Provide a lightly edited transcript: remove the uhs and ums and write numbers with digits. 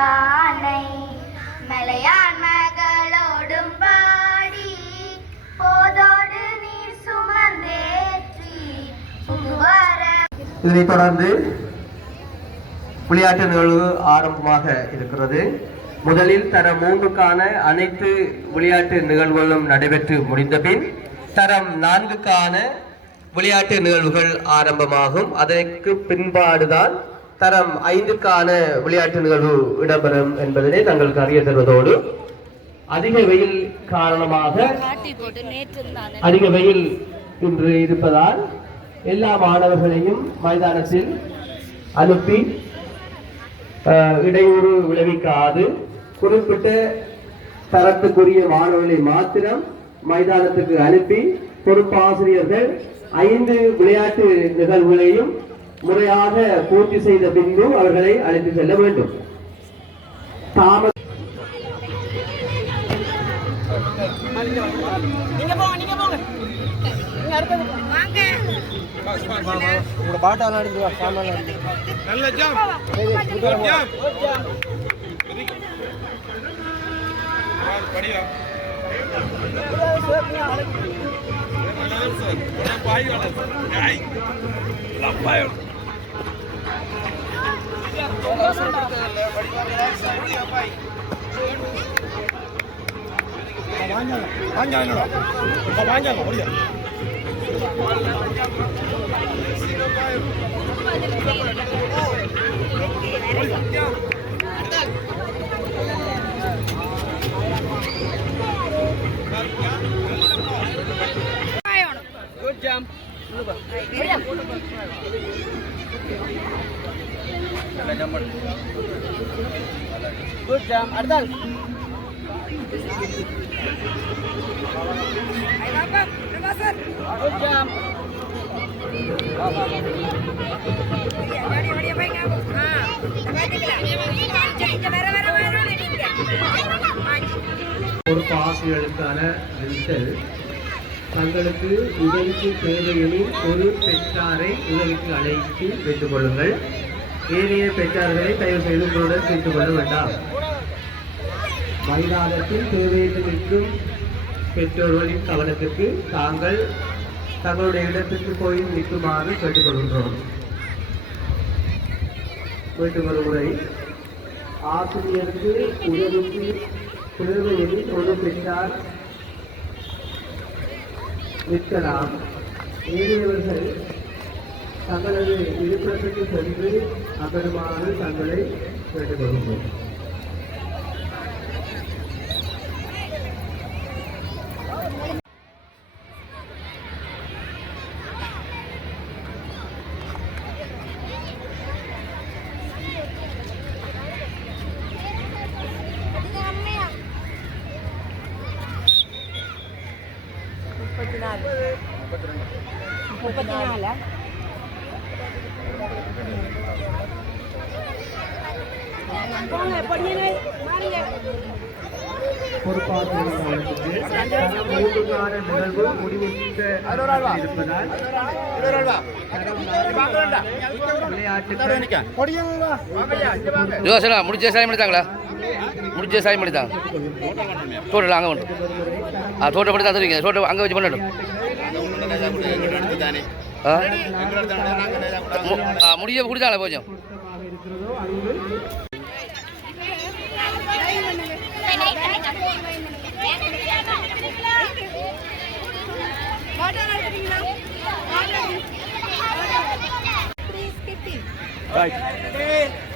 யானை மலையான் மகளோடும் பாடி போதோடு நீர் சுமந்தேற்றி புகுவர. இதனைத் தொடர்ந்து விளையாட்டு நிகழ்வு ஆரம்பமாக இருக்கிறது. முதலில் தரம் 3க்கான அனைத்து விளையாட்டு நிகழ்வுகளும் நடைபெற்று முடிந்த பின் தரம் 4க்கான விளையாட்டு நிகழ்வுகள் ஆரம்பமாகும். அதற்கு பின்பாடுதான் தரம் 5க்கான விளையாட்டு நிகழ்வு இடம்பெறும் என்பதனை தங்களுக்கு அறிய தருவதோடு, அதிக வெயில் காரணமாக அதிக வெயில் இன்று இருப்பதால் எல்லா மாணவர்களையும் மைதானத்தில் அனுப்பி இடையூறு விளைவிக்காது குறிப்பிட்ட தரத்துக்குரிய மாணவர்களை மாத்திரம் மைதானத்துக்கு அனுப்பி பொறுப்பாசிரியர்கள் 5 விளையாட்டு நிகழ்வுகளையும் முறையாக பூர்த்தி செய்த பின்பு அவர்களை அழைத்து செல்ல வேண்டும். Good jump. Good jump. Ardal. Good jump. பொறுப்பாசிரியர்களுக்கான தங்களுக்கு உதவிக்கு தேவையெனில் ஒரு பெற்றாரை உதவிக்கு அழைத்து வைத்துக் கொள்ளுங்கள். ஏனைய பெற்றார்களை தயவு செய்து உங்களுடன் சேர்த்துக் கொள்ள வேண்டாம். மைதானத்தில் தேவையின்றி நிற்கும் பெற்றோர்களின் கவனத்திற்கு தாங்கள் தங்களுடைய இடத்திற்கு போய் நிற்குமாறு கேட்டுக்கொள்கின்றோம். மீண்டும் ஒரு முறை, ஆசிரியருக்கு உதவிக்கு தேவையெனில் ஒரு பெற்றார் நிற்கலாம். ஏறியவர்கள் தங்களது இருப்பிடத்துக்கு சென்று அகருமாறு தங்களை கேட்டுக்கொள்கிறோம். முடிச்ச சாயம் பண்ணிட்டாங்களா? முடிச்ச சாயம் பண்ணிட்டாங்க. தோட்டத்தில் அங்கே ஒன்று தோட்டம் பண்ணி தான் தருவீங்க. தோட்டம் அங்கே வச்சு பண்ணட்டும். முடிய குடித்தாங்களா கொஞ்சம்? Right.